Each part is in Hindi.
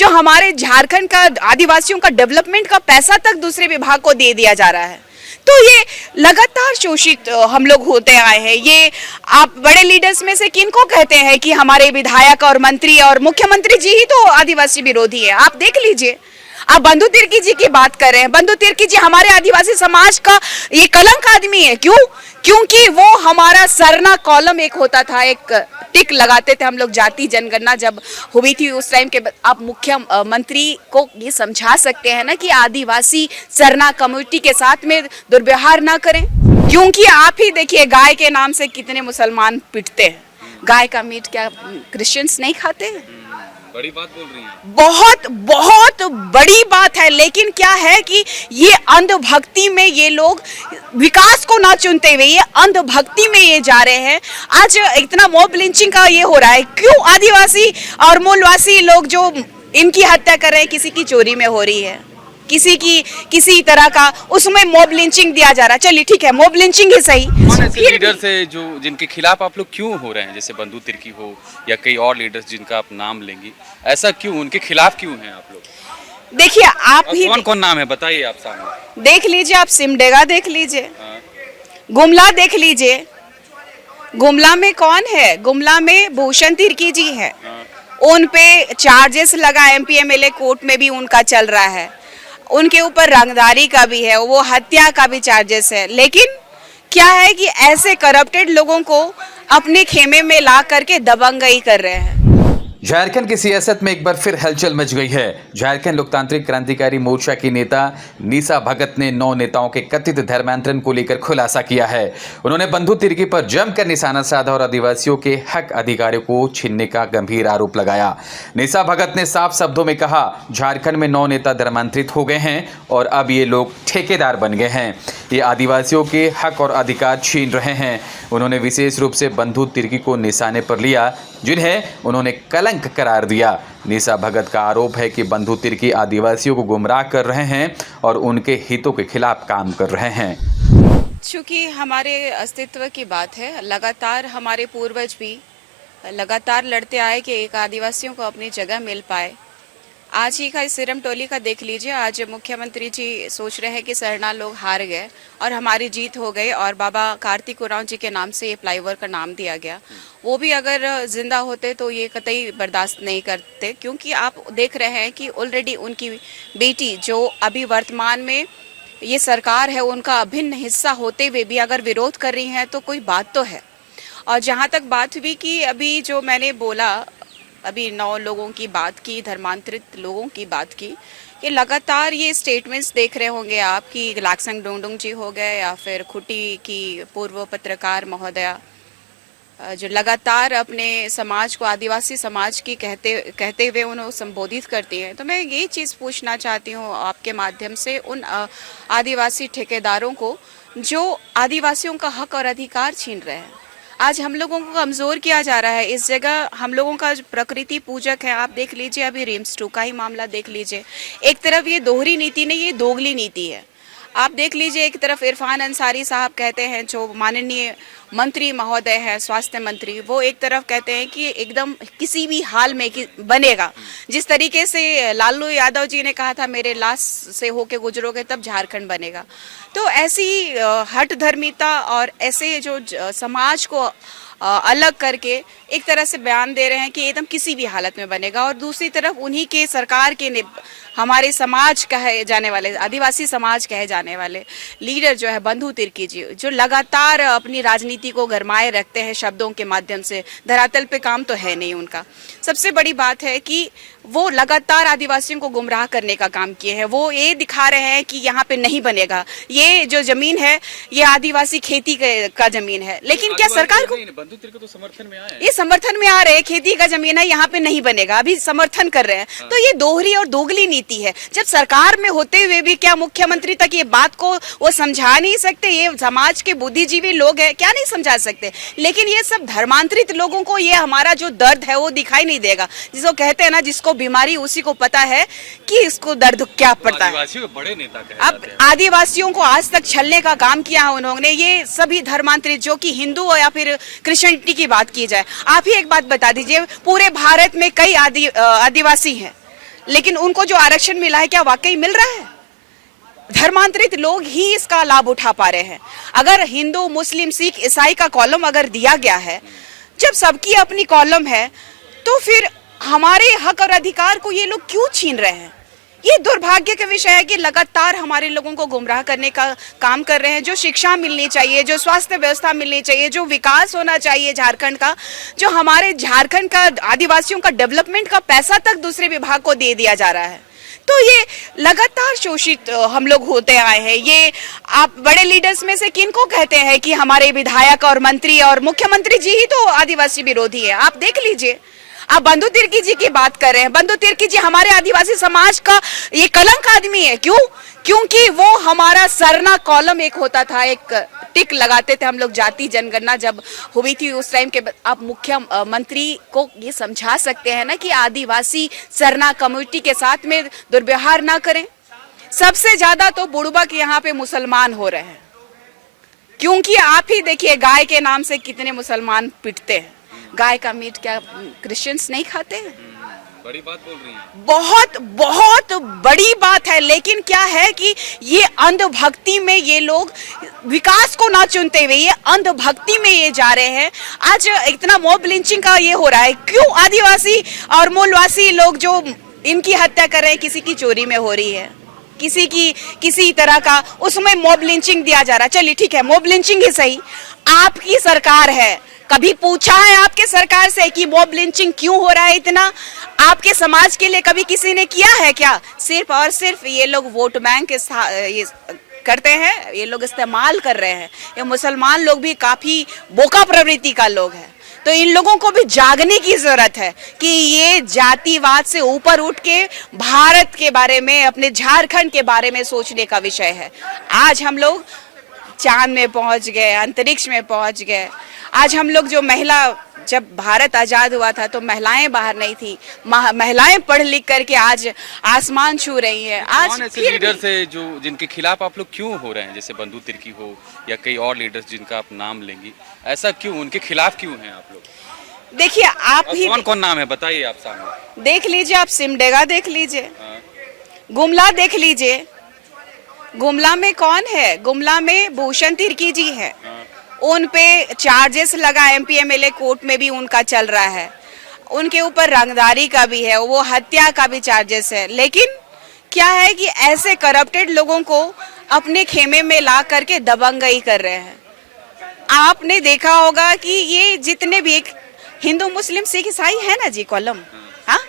जो हमारे झारखंड का आदिवासियों का डेवलपमेंट का पैसा तक दूसरे विभाग को दे दिया जा रहा है। तो ये लगातार शोषित हम लोग होते आए हैं। ये आप बड़े लीडर्स में से किनको कहते हैं कि हमारे विधायक और मंत्री और मुख्यमंत्री जी ही तो आदिवासी विरोधी है? आप देख लीजिए। आप बंधु तिर्की जी की बात कर रहे हैं। बंधु तिर्की जी हमारे आदिवासी समाज का ये कलंक आदमी है। क्यों? क्योंकि वो हमारा सरना कॉलम एक होता था, एक टिक लगाते थे हम लोग। जाति जनगणना जब हुई थी उस टाइम के आप मुख्यमंत्री को ये समझा सकते हैं ना कि आदिवासी सरना कम्युनिटी के साथ में दुर्व्यवहार ना करें। क्योंकि आप ही देखिए गाय के नाम से कितने मुसलमान पिटते हैं। गाय का मीट क्या क्रिश्चियंस नहीं खाते? बड़ी बात बोल रही हैं। बहुत बहुत बड़ी बात है। लेकिन क्या है कि ये अंधभक्ति में ये लोग विकास को ना चुनते हुए ये अंधभक्ति में ये जा रहे हैं। आज इतना मॉब लिंचिंग का ये हो रहा है। क्यों? आदिवासी और मूलवासी लोग जो इनकी हत्या कर रहे हैं, किसी की चोरी में हो रही है, किसी तरह का उसमें मॉब लिंचिंग दिया जा रहा है। चलिए ठीक है, मॉब लिंचिंग ही सही। कौन ऐसे लीडर्स है जो जिनके खिलाफ आप लोग क्यों हो रहे हैं? जैसे बंधु तिर्की हो या कई और लीडर्स जिनका आप नाम लेंगी, ऐसा क्यों, उनके खिलाफ क्यों हैं आप लोग? देखिए आप ही कौन कौन नाम है बताइए आप सामने। देख लीजिए, आप सिमडेगा देख लीजिए, हाँ। गुमला देख लीजिए। गुमला में कौन है? गुमला में भूषण तिर्की जी है। हाँ। उन पे चार्जेस लगा, एमपी एमएलए कोर्ट में भी उनका चल रहा है। उनके ऊपर रंगदारी का भी है, वो हत्या का भी चार्जेस है। लेकिन क्या है कि ऐसे करप्टेड लोगों को अपने खेमे में ला करके दबंगई कर रहे हैं। झारखंड की सियासत में एक बार फिर हलचल मच गई है। झारखंड लोकतांत्रिक क्रांतिकारी मोर्चा की नेता निशा भगत ने 9 नेताओं के कथित धर्मांतरण को लेकर खुलासा किया है। उन्होंने बंधु तिर्की पर जमकर निशाना साधा और आदिवासियों के हक अधिकारों को छीनने का गंभीर आरोप लगाया। निशा भगत ने साफ शब्दों में कहा, झारखंड में 9 नेता धर्मांतरित हो गए हैं और अब ये लोग ठेकेदार बन गए हैं। ये आदिवासियों के हक और अधिकार छीन रहे हैं। उन्होंने विशेष रूप से बंधु तिर्की को निशाने पर लिया, जिन्हें उन्होंने कलंक करार दिया। निशा भगत का आरोप है कि बंधु तिर्की आदिवासियों को गुमराह कर रहे हैं और उनके हितों के खिलाफ काम कर रहे हैं। चूँकि हमारे अस्तित्व की बात है, लगातार हमारे पूर्वज भी लगातार लड़ते आए कि एक आदिवासियों को अपनी जगह मिल पाए। आज ही का सिरम टोली का देख लीजिए। आज मुख्यमंत्री जी सोच रहे हैं कि सरना लोग हार गए और हमारी जीत हो गई और बाबा कार्तिक उरांव जी के नाम से ये फ्लाईओवर का नाम दिया गया। वो भी अगर जिंदा होते तो ये कतई बर्दाश्त नहीं करते। क्योंकि आप देख रहे हैं कि ऑलरेडी उनकी बेटी जो अभी वर्तमान में ये सरकार है, उनका अभिन्न हिस्सा होते हुए भी अगर विरोध कर रही हैं तो कोई बात तो है। और जहाँ तक बात हुई कि अभी जो मैंने बोला, अभी 9 लोगों की बात की, धर्मांतरित लोगों की बात की, ये लगातार ये स्टेटमेंट्स देख रहे होंगे आप कि लाक्संग डोंगडोंग जी हो गए या फिर खुटी की पूर्व पत्रकार महोदया जो लगातार अपने समाज को आदिवासी समाज की कहते हुए उन्हें संबोधित करती हैं। तो मैं ये चीज़ पूछना चाहती हूँ आपके माध्यम से उन आदिवासी ठेकेदारों को जो आदिवासियों का हक और अधिकार छीन रहे हैं। आज हम लोगों को कमज़ोर किया जा रहा है। इस जगह हम लोगों का जो प्रकृति पूजक है, आप देख लीजिए अभी रिम्स 2 का ही मामला देख लीजिए। एक तरफ ये दोहरी नीति नहीं, ये दोगली नीति है। आप देख लीजिए, एक तरफ इरफान अंसारी साहब कहते हैं, जो माननीय मंत्री महोदय हैं, स्वास्थ्य मंत्री, वो एक तरफ कहते हैं कि एकदम किसी भी हाल में बनेगा। जिस तरीके से लालू यादव जी ने कहा था, मेरे लाश से होके गुजरोगे तब झारखंड बनेगा। तो ऐसी हठ धर्मिता और ऐसे जो समाज को अलग करके एक तरह से बयान दे रहे हैं कि एकदम किसी भी हालत में बनेगा। और दूसरी तरफ उन्हीं के सरकार के हमारे समाज कहे जाने वाले, आदिवासी समाज कहे जाने वाले लीडर जो है बंधु तिर्की जी, जो लगातार अपनी राजनीति को गरमाए रखते हैं शब्दों के माध्यम से, धरातल पे काम तो है नहीं उनका। सबसे बड़ी बात है कि वो लगातार आदिवासियों को गुमराह करने का काम किए हैं। वो ये दिखा रहे हैं कि यहाँ पे नहीं बनेगा, ये जो जमीन है ये आदिवासी खेती का जमीन है। लेकिन क्या सरकार को बंधु तिर्की तो समर्थन में आए, ये समर्थन में आ रहे हैं, खेती का जमीन है यहाँ पे नहीं बनेगा, अभी समर्थन कर रहे हैं। तो ये दोहरी और दोगली नीति है। जब सरकार में होते हुए भी क्या मुख्यमंत्री तक ये बात को वो समझा नहीं सकते? ये समाज के बुद्धिजीवी लोग हैं, क्या नहीं समझा सकते? लेकिन ये सब धर्मांतरित लोगों को ये हमारा जो दर्द है वो दिखाई नहीं देगा। जिसको कहते हैं ना, जिसको बीमारी उसी को पता है कि इसको दर्द क्या पड़ता है। आदिवासियों के बड़े नेता कहे अब आदिवासियों को आज तक छलने का काम किया है उन्होंने। ये सभी धर्मांतरित, जो कि हिंदू या फिर क्रिश्चियनिटी की बात की जाए, आप ही एक बात बता दीजिए, पूरे भारत में कई आदिवासी हैं, लेकिन उनको जो आरक्षण मिला है क्या वाकई मिल रहा है? धर्मांतरित लोग ही इसका लाभ उठा पा रहे हैं। अगर हिंदू, मुस्लिम, सिख, ईसाई का कॉलम अगर दिया गया है, जब सबकी अपनी कॉलम है, तो फिर हमारे हक और अधिकार को ये लोग क्यों छीन रहे हैं? ये दुर्भाग्य का विषय है कि लगातार हमारे लोगों को गुमराह करने का काम कर रहे हैं। जो शिक्षा मिलनी चाहिए, जो स्वास्थ्य व्यवस्था मिलनी चाहिए, जो विकास होना चाहिए झारखंड का, जो हमारे झारखंड का आदिवासियों का डेवलपमेंट का पैसा तक दूसरे विभाग को दे दिया जा रहा है। तो ये लगातार शोषित हम लोग होते आए हैं। ये आप बड़े लीडर्स में से किनको कहते हैं कि हमारे विधायक और मंत्री और मुख्यमंत्री जी ही तो आदिवासी विरोधी है? आप देख लीजिए। आप बंधु तिर्की जी की बात कर रहे हैं। बंधु तिर्की जी हमारे आदिवासी समाज का ये कलंक आदमी है। क्यों? क्योंकि वो हमारा सरना कॉलम एक होता था, एक टिक लगाते थे हम लोग। जाति जनगणना जब हुई थी उस टाइम के आप मुख्यमंत्री को ये समझा सकते हैं ना कि आदिवासी सरना कम्युनिटी के साथ में दुर्व्यवहार ना करें। सबसे ज्यादा तो बुड़बक यहाँ पे मुसलमान हो रहे हैं, क्योंकि आप ही देखिए गाय के नाम से कितने मुसलमान पिटते हैं। गाय का मीट क्या क्रिश्चियंस नहीं खाते हैं? बड़ी बात बोल रही हैं। बहुत बहुत बड़ी बात है। लेकिन क्या है कि ये अंधभक्ति में ये लोग विकास को ना चुनते हुए ये अंधभक्ति में ये जा रहे हैं। आज इतना मॉब लिंचिंग का ये हो रहा है। क्यों? आदिवासी और मूलवासी लोग जो इनकी हत्या कर रहे हैं, किसी की चोरी में हो रही है, किसी तरह का उसमें मॉब लिंचिंग दिया जा रहा है। चलिए ठीक है, मॉब लिंचिंग ही सही। आपकी सरकार है, कभी पूछा है आपके सरकार से कि मॉब लिंचिंग क्यों हो रहा है इतना? आपके समाज के लिए कभी किसी ने किया है क्या? सिर्फ और सिर्फ ये लोग वोट बैंक ये करते हैं, ये लोग इस्तेमाल कर रहे हैं। ये मुसलमान लोग भी काफी बोका प्रवृत्ति का लोग है। तो इन लोगों को भी जागने की जरूरत है कि ये जातिवाद से ऊपर उठ के भारत के बारे में, अपने झारखंड के बारे में सोचने का विषय है। आज हम लोग चांद में पहुंच गए, अंतरिक्ष में पहुंच गए। आज हम लोग जो जब भारत आजाद हुआ था तो महिलाएं बाहर नहीं थी। महिलाएं पढ़ लिख करके आज आसमान छू रही हैं। आज कौन ऐसे लीडर से जो जिनके खिलाफ आप लोग क्यों हो रहे हैं, जैसे बंधु तिर्की हो या कई और लीडर्स जिनका आप नाम लेंगी, ऐसा क्यों, उनके खिलाफ क्यों हैं आप लोग? देखिए, आप ही कौन कौन नाम है बताइए आप सामने। देख लीजिए, आप सिमडेगा देख लीजिए, गुमला देख लीजिए। गुमला में कौन है? गुमला में भूषण तिर्की जी है। उन पे चार्जेस लगा, एमपी एमएलए कोर्ट में भी उनका चल रहा है। उनके ऊपर रंगदारी का भी है, वो हत्या का भी चार्जेस है। लेकिन क्या है कि ऐसे करप्टेड लोगों को अपने खेमे में ला करके दबंगई कर रहे हैं। आपने देखा होगा कि ये जितने भी एक हिंदू, मुस्लिम, सिख, ईसाई है ना जी कॉलम, हाँ,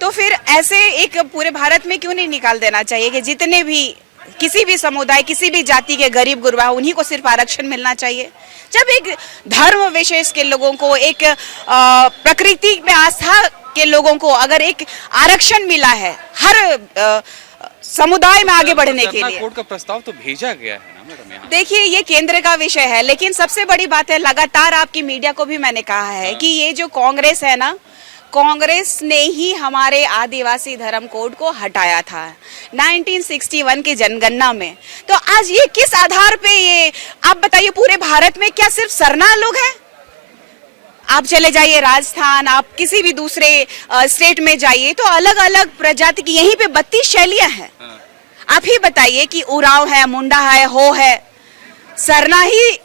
तो फिर ऐसे एक पूरे भारत में क्यों नहीं निकाल देना चाहिए कि जितने भी किसी भी समुदाय, किसी भी जाति के गरीब गुरबा, उन्हीं को सिर्फ आरक्षण मिलना चाहिए। जब एक धर्म विशेष के लोगों को, एक प्रकृति में आस्था के लोगों को अगर एक आरक्षण मिला है हर समुदाय में आगे बढ़ने के लिए, कोर्ट का प्रस्ताव तो भेजा गया है ना मैडम यहाँ। देखिए, ये केंद्र का विषय है। लेकिन सबसे बड़ी बात है, लगातार आपकी मीडिया को भी मैंने कहा है कि ये जो कांग्रेस है ना, कांग्रेस ने ही हमारे आदिवासी धर्म कोड को हटाया था 1961 की जनगणना में। तो आज ये किस आधार पे ये, आप बताइए, पूरे भारत में क्या सिर्फ सरना लोग हैं? आप चले जाइए राजस्थान, आप किसी भी दूसरे स्टेट में जाइए तो अलग अलग प्रजाति की, यहीं पे 32 शैलियां हैं। आप ही बताइए कि उरांव है, मुंडा है, हो है, सरना ही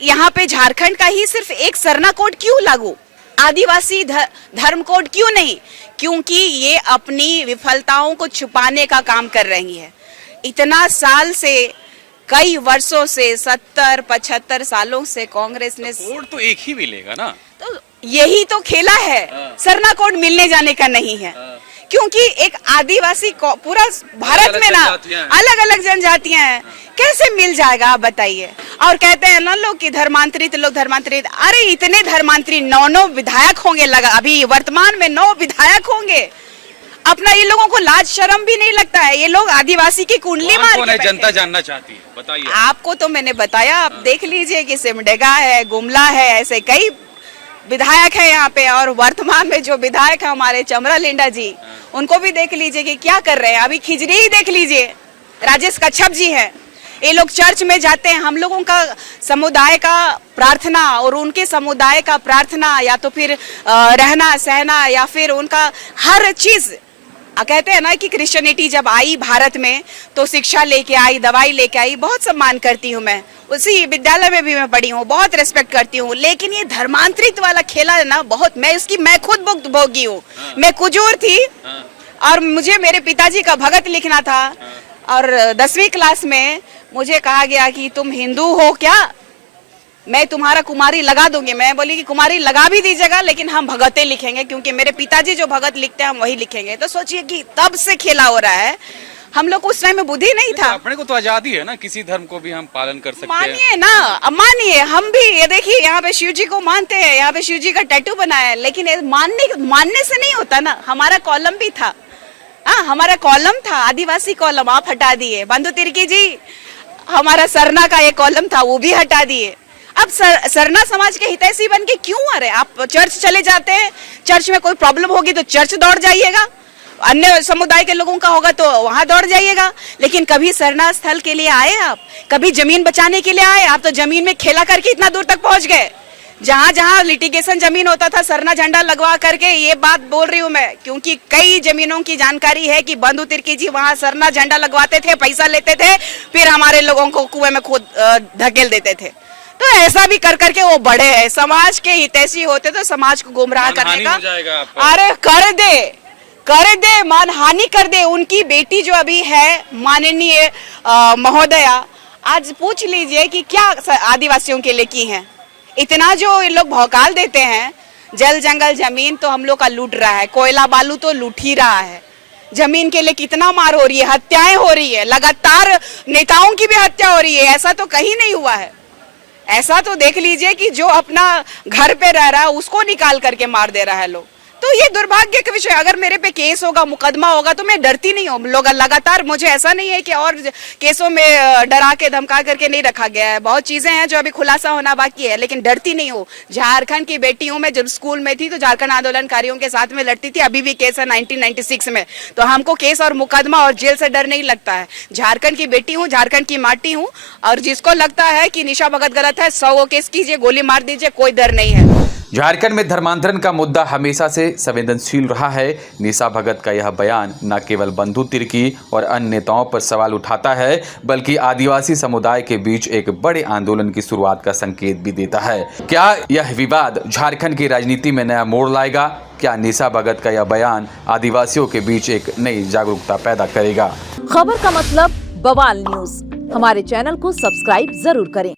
यहाँ पे झारखंड का ही सिर्फ एक सरना कोड क्यों लागू? आदिवासी धर्म कोड क्यों नहीं? क्योंकि ये अपनी विफलताओं को छुपाने का काम कर रही है। इतना साल से, कई वर्षों से, 70-75 सालों से कांग्रेस ने, कोड तो एक ही मिलेगा ना, तो यही तो खेला है। सरना कोड मिलने जाने का नहीं है, क्योंकि एक आदिवासी पूरा भारत में ना अलग अलग जनजातियां हैं, कैसे मिल जाएगा आप बताइए? और कहते हैं ना लोग कि धर्मांतरित लोग, धर्मांतरित। अरे इतने धर्मांतरित 9 विधायक होंगे, लगा अभी वर्तमान में 9 विधायक होंगे। अपना ये लोगों को लाज शर्म भी नहीं लगता है। ये लोग आदिवासी की कुंडली मार के जनता जानना चाहती है, बताइए। आपको तो मैंने बताया, आप देख लीजिए कि सिमडेगा है, गुमला है, ऐसे कई विधायक है यहाँ पे। और वर्तमान में जो विधायक है हमारे चमरा लिंडा जी, उनको भी देख लीजिए कि क्या कर रहे हैं। अभी खिजड़ी ही देख लीजिए, राजेश कच्छप जी है। ये लोग चर्च में जाते हैं, हम लोगों का समुदाय का प्रार्थना और उनके समुदाय का प्रार्थना, या तो फिर रहना सहना, या फिर उनका हर चीज कहते हैं ना कि क्रिश्चियनिटी जब आई भारत में तो शिक्षा लेके आई, दवाई लेके आई। बहुत सम्मान करती हूँ मैं, उसी विद्यालय में भी मैं पढ़ी हूँ, बहुत रिस्पेक्ट करती हूँ। लेकिन ये धर्मांतरित वाला खेला है ना, बहुत, मैं खुद भोगी हूँ। मैं कुजूर थी और मुझे मेरे पिताजी का भगत लिखना था और 10वीं क्लास में मुझे कहा गया कि तुम हिंदू हो क्या, मैं तुम्हारा कुमारी लगा दूंगी। मैं बोली कि कुमारी लगा भी दीजिएगा लेकिन हम भगतें लिखेंगे, क्योंकि मेरे पिताजी जो भगत लिखते हैं हम वही लिखेंगे। तो सोचिए कि तब से खेला हो रहा है। हम लोग को उस टाइम में बुद्धि नहीं था। अपने को तो आजादी है ना, किसी धर्म को भी हम पालन कर सकते हैं। मानिए ना, अब मानिए, हम भी ये देखिए यहाँ पे शिव जी को मानते हैं, यहाँ पे शिव जी का टैटू बनाया है, लेकिन मानने से नहीं होता ना। हमारा कॉलम भी था, हमारा कॉलम था, आदिवासी कॉलम, आप हटा दिए। बंधु तिर्की जी, हमारा सरना का एक कॉलम था, वो भी हटा दिए। अब सरना समाज के हितैषी बन के क्यों आ रहे? आप चर्च चले जाते हैं, चर्च में कोई प्रॉब्लम होगी तो चर्च दौड़ जाइएगा, अन्य समुदाय के लोगों का होगा तो वहां दौड़ जाइएगा। लेकिन कभी सरना स्थल के लिए आए आप? कभी जमीन बचाने के लिए आए? आप तो जमीन में खेला करके इतना दूर तक पहुंच गए। जहां जहां लिटिगेशन जमीन होता था सरना झंडा लगवा करके, ये बात बोल रही हूं मैं क्योंकि कई जमीनों की जानकारी है कि बंधु तिर्की जी वहां सरना झंडा लगवाते थे, पैसा लेते थे, फिर हमारे लोगों को कुएं में खुद धकेल देते थे। तो ऐसा भी कर करके वो बड़े हैं। समाज के हितैषी होते तो समाज को गुमराह करने का, अरे कर दे मानहानि कर दे। उनकी बेटी जो अभी है माननीय महोदया, आज पूछ लीजिए कि क्या आदिवासियों के लिए की है। इतना जो ये लोग भौकाल देते हैं, जल जंगल जमीन तो हम लोग का लूट रहा है, कोयला बालू तो लूट ही रहा है। जमीन के लिए कितना मार हो रही है, हत्याएं हो रही है, लगातार नेताओं की भी हत्या हो रही है। ऐसा तो कहीं नहीं हुआ है। ऐसा तो देख लीजिए कि जो अपना घर पे रह रहा है उसको निकाल करके मार दे रहा है लोग। तो ये दुर्भाग्य का विषय। अगर मेरे पे केस होगा, मुकदमा होगा तो मैं डरती नहीं हूँ। लोग लगातार, मुझे ऐसा नहीं है कि और केसों में डरा के धमका करके नहीं रखा गया है। बहुत चीजें हैं जो अभी खुलासा होना बाकी है, लेकिन डरती नहीं हूँ। झारखंड की बेटी हूँ मैं। जब स्कूल में थी तो झारखंड आंदोलनकारियों के साथ में लड़ती थी। अभी भी केस है 1996 में, तो हमको केस और मुकदमा और जेल से डर नहीं लगता है। झारखंड की बेटी हूँ, झारखंड की माटी हूँ। और जिसको लगता है कि निशा भगत गलत है, 100 केस कीजिए, गोली मार दीजिए, कोई डर नहीं है। झारखंड में धर्मांतरण का मुद्दा हमेशा से संवेदनशील रहा है। निशा भगत का यह बयान न केवल बंधु तिर्की और अन्य नेताओं पर सवाल उठाता है, बल्कि आदिवासी समुदाय के बीच एक बड़े आंदोलन की शुरुआत का संकेत भी देता है। क्या यह विवाद झारखंड की राजनीति में नया मोड़ लाएगा? क्या निशा भगत का यह बयान आदिवासियों के बीच एक नई जागरूकता पैदा करेगा? खबर का मतलब बवाल न्यूज। हमारे चैनल को सब्सक्राइब जरूर करें।